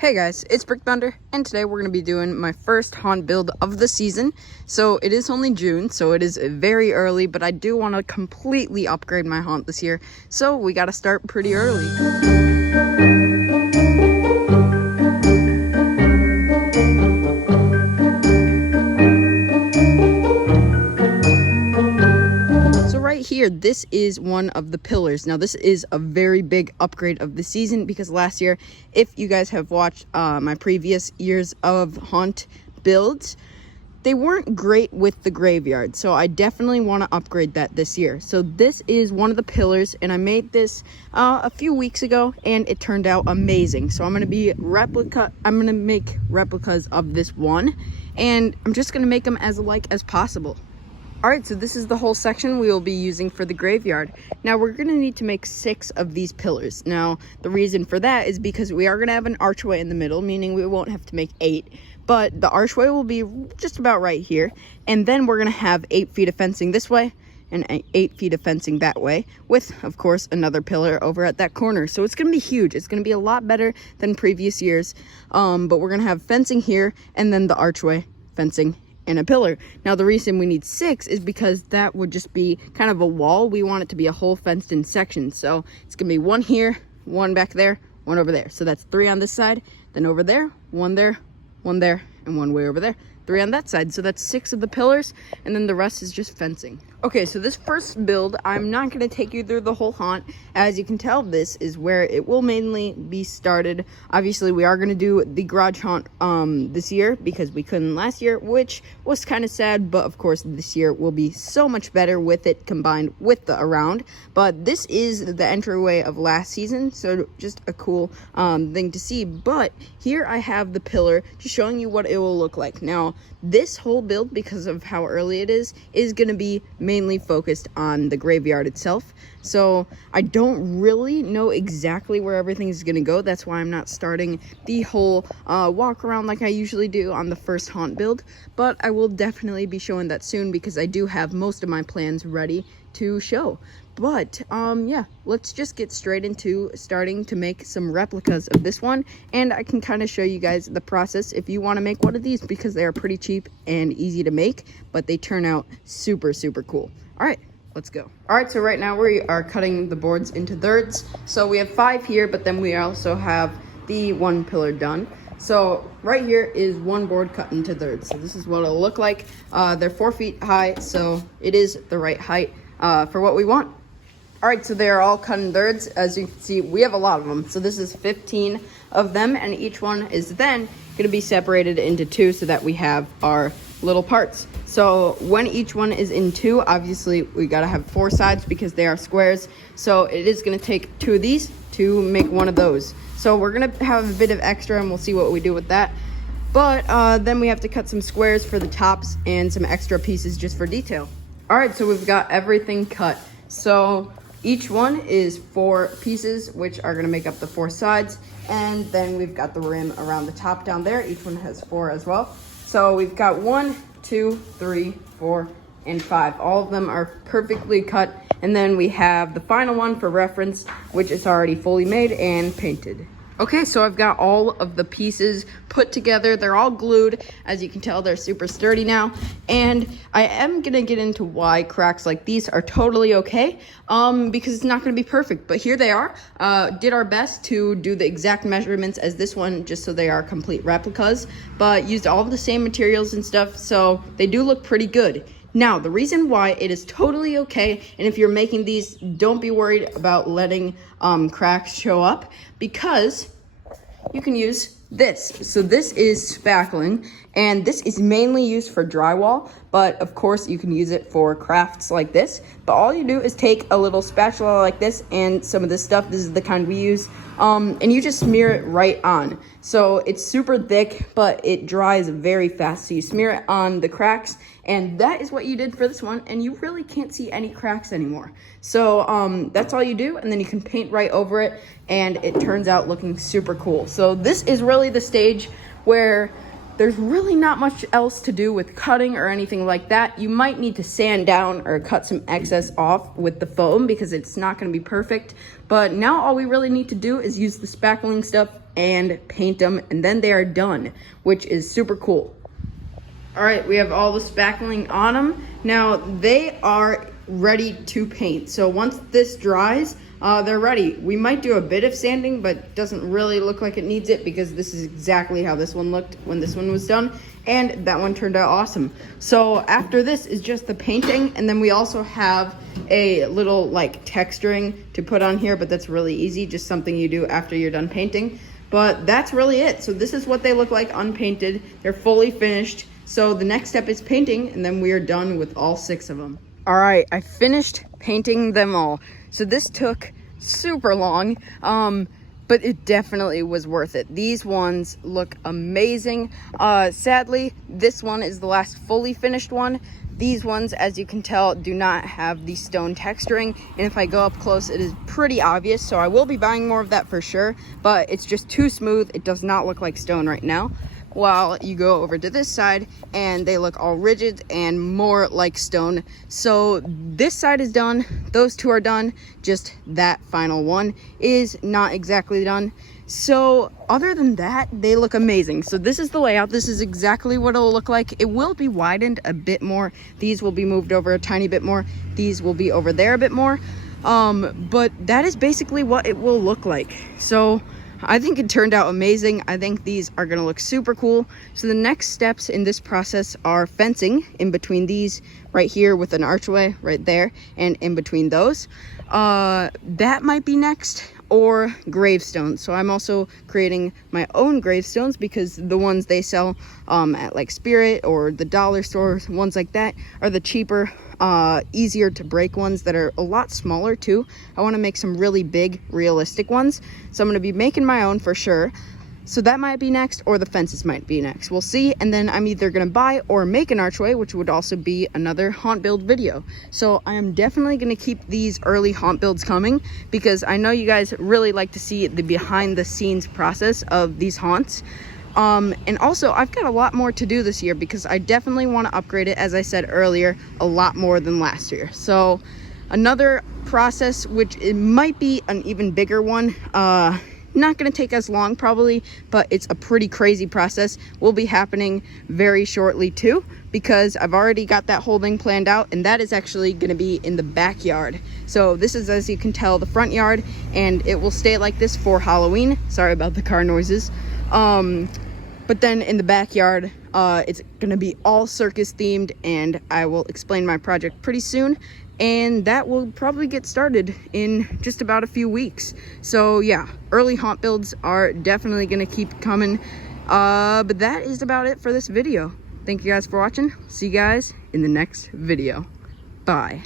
Hey guys, it's Brick Thunder, and today we're going to be doing my first haunt build of the season. So it is only June, so it is very early, but I do want to completely upgrade my haunt this year, so we got to start pretty early. Here, this is one of the pillars. Now, this is a very big upgrade of the season because last year, if you guys have watched my previous years of haunt builds, they weren't great with the graveyard. So I definitely want to upgrade that this year. So this is one of the pillars, and I made this a few weeks ago, and it turned out amazing. So I'm going to make replicas of this one, and I'm just going to make them as alike as possible. Alright, so this is the whole section we will be using for the graveyard. Now, we're going to need to make 6 of these pillars. Now, the reason for that is because we are going to have an archway in the middle, meaning we won't have to make 8. But the archway will be just about right here. And then we're going to have 8 feet of fencing this way and 8 feet of fencing that way, with, of course, another pillar over at that corner. So it's going to be huge. It's going to be a lot better than previous years. But we're going to have fencing here, and then the archway, fencing, and a pillar. Now, the reason we need 6 is because that would just be kind of a wall. We want it to be a whole fenced in section. So it's gonna be 1 here, 1 back there, 1 over there. So that's 3 on this side, then over there, 1 there, 1 there, and 1 way over there. 3 on that side. So that's 6 of the pillars, and then the rest is just fencing. Okay, so this first build, I'm not going to take you through the whole haunt. As you can tell, this is where it will mainly be started. Obviously, we are going to do the garage haunt this year because we couldn't last year, which was kind of sad. But of course, this year will be so much better with it combined with the around. But this is the entryway of last season, so just a cool thing to see. But here I have the pillar just showing you what it will look like. Now, this whole build, because of how early it is going to be mainly focused on the graveyard itself. So I don't really know exactly where everything is going to go. That's why I'm not starting the whole walk around like I usually do on the first haunt build. But I will definitely be showing that soon because I do have most of my plans ready to show. But yeah, let's just get straight into starting to make some replicas of this one, and I can kind of show you guys the process if you want to make one of these, because they are pretty cheap and easy to make, but they turn out super cool. All right, let's go. All right, so right now we are cutting the boards into thirds. So we have 5 here, but then we also have the 1 pillar done. So right here is 1 board cut into thirds. So this is what it'll look like. They're 4 feet high, so it is the right height for what we want. All right, so they are all cut in thirds. As you can see, we have a lot of them. So this is 15 of them, and each one is then going to be separated into 2 so that we have our little parts. So when each one is in 2, obviously we got to have 4 sides because they are squares. So it is going to take 2 of these to make 1 of those. So we're going to have a bit of extra, and we'll see what we do with that. But then we have to cut some squares for the tops and some extra pieces just for detail. All right, so we've got everything cut. So each one is 4 pieces, which are going to make up the 4 sides. And then we've got the rim around the top down there. Each one has 4 as well. So we've got 1, 2, 3, 4, and 5. All of them are perfectly cut. And then we have the final one for reference, which is already fully made and painted. Okay, so I've got all of the pieces put together. They're all glued. As you can tell, they're super sturdy now. And I am going to get into why cracks like these are totally okay, because it's not going to be perfect. But here they are. Did our best to do the exact measurements as this one, just so they are complete replicas. But used all of the same materials and stuff, so they do look pretty good. Now, the reason why it is totally okay, and if you're making these, don't be worried about letting cracks show up, because you can use this. So this is spackling, and this is mainly used for drywall, but of course you can use it for crafts like this. But all you do is take a little spatula like this and some of this stuff, this is the kind we use, and you just smear it right on. So it's super thick, but it dries very fast. So you smear it on the cracks, and that is what you did for this one, and you really can't see any cracks anymore. So that's all you do, and then you can paint right over it, and it turns out looking super cool. So this is really the stage where there's really not much else to do with cutting or anything like that. You might need to sand down or cut some excess off with the foam because it's not going to be perfect. But now all we really need to do is use the spackling stuff and paint them, and then they are done, which is super cool. All right, we have all the spackling on them. Now they are ready to paint. So once this dries, they're ready. We might do a bit of sanding, but it doesn't really look like it needs it because this is exactly how this one looked when this one was done, and that one turned out awesome. So after this is just the painting, and then we also have a little like texturing to put on here, but that's really easy, just something you do after you're done painting. But that's really it. So this is what they look like unpainted. They're fully finished. So the next step is painting, and then we are done with all 6 of them. All right, I finished painting them all. So this took super long, but it definitely was worth it. These ones look amazing. Sadly, this one is the last fully finished one. These ones, as you can tell, do not have the stone texturing, and if I go up close, it is pretty obvious, so I will be buying more of that for sure, but it's just too smooth. It does not look like stone right now. While you go over to this side and they look all rigid and more like stone. So this side is done, those 2 are done, just that final one is not exactly done. So other than that, they look amazing. So this is the layout. This is exactly what it'll look like. It will be widened a bit more. These will be moved over a tiny bit more. These will be over there a bit more. But that is basically what it will look like. So I think it turned out amazing. I think these are gonna look super cool. So the next steps in this process are fencing in between these right here with an archway right there, and in between those. That might be next, or gravestones. So I'm also creating my own gravestones because the ones they sell at like Spirit or the dollar stores, ones like that, are the cheaper, easier to break ones that are a lot smaller too. I want to make some really big, realistic ones. So I'm going to be making my own for sure. So that might be next, or the fences might be next. We'll see. And then I'm either going to buy or make an archway, which would also be another haunt build video. So I am definitely going to keep these early haunt builds coming because I know you guys really like to see the behind the scenes process of these haunts. And also I've got a lot more to do this year because I definitely want to upgrade it, as I said earlier, a lot more than last year. So another process, which it might be an even bigger one, not going to take as long probably, but it's a pretty crazy process, will be happening very shortly too, because I've already got that whole thing planned out, and that is actually going to be in the backyard. So this is, as you can tell, the front yard, and it will stay like this for Halloween. Sorry about the car noises. But then in the backyard, it's going to be all circus themed, and I will explain my project pretty soon. And that will probably get started in just about a few weeks. So yeah, early haunt builds are definitely gonna keep coming. But that is about it for this video. Thank you guys for watching. See you guys in the next video. Bye.